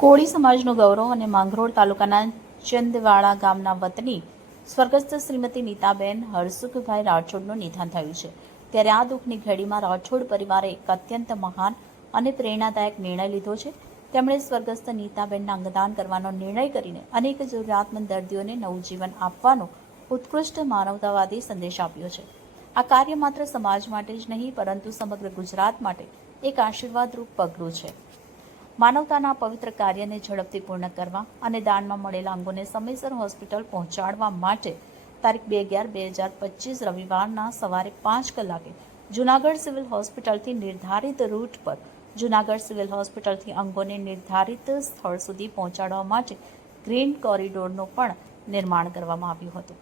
કોળી સમાજનું ગૌરવ અને માંગરોળ તાલુકાના ચંદવાડા ગામના વતની સ્વર્ગસ્થ શ્રીમતી નીતાબેન હરસુખભાઈ રાઠોડનું નિધન થયું છે। ત્યારે આ દુઃખની ઘડીમાં રાઠોડ પરિવારે એક અત્યંત મહાન અને પ્રેરણાદાયક નિર્ણય લીધો છે। તેમણે સ્વર્ગસ્થ નીતાબેનના અંગદાન કરવાનો નિર્ણય કરીને અનેક જરૂરિયાતમંદ દર્દીઓને નવું જીવન આપવાનો ઉત્કૃષ્ટ માનવતાવાદી સંદેશ આપ્યો છે। આ કાર્ય માત્ર સમાજ માટે જ નહીં પરંતુ સમગ્ર ગુજરાત માટે એક આશીર્વાદરૂપ પગલું છે। માનવતાના પવિત્ર કાર્યને ઝડપથી પૂર્ણ કરવા અને દાનમાં મળેલા અંગોને સમયસર હોસ્પિટલ પહોંચાડવા માટે તારીખ 2/11/2025 રવિવારના સવારે 5 કલાકે જૂનાગઢ સિવિલ હોસ્પિટલથી નિર્ધારિત રૂટ પર જૂનાગઢ સિવિલ હોસ્પિટલથી અંગોને નિર્ધારિત સ્થળ સુધી પહોંચાડવા માટે ગ્રીન કોરિડોરનું પણ નિર્માણ કરવામાં આવ્યું હતું।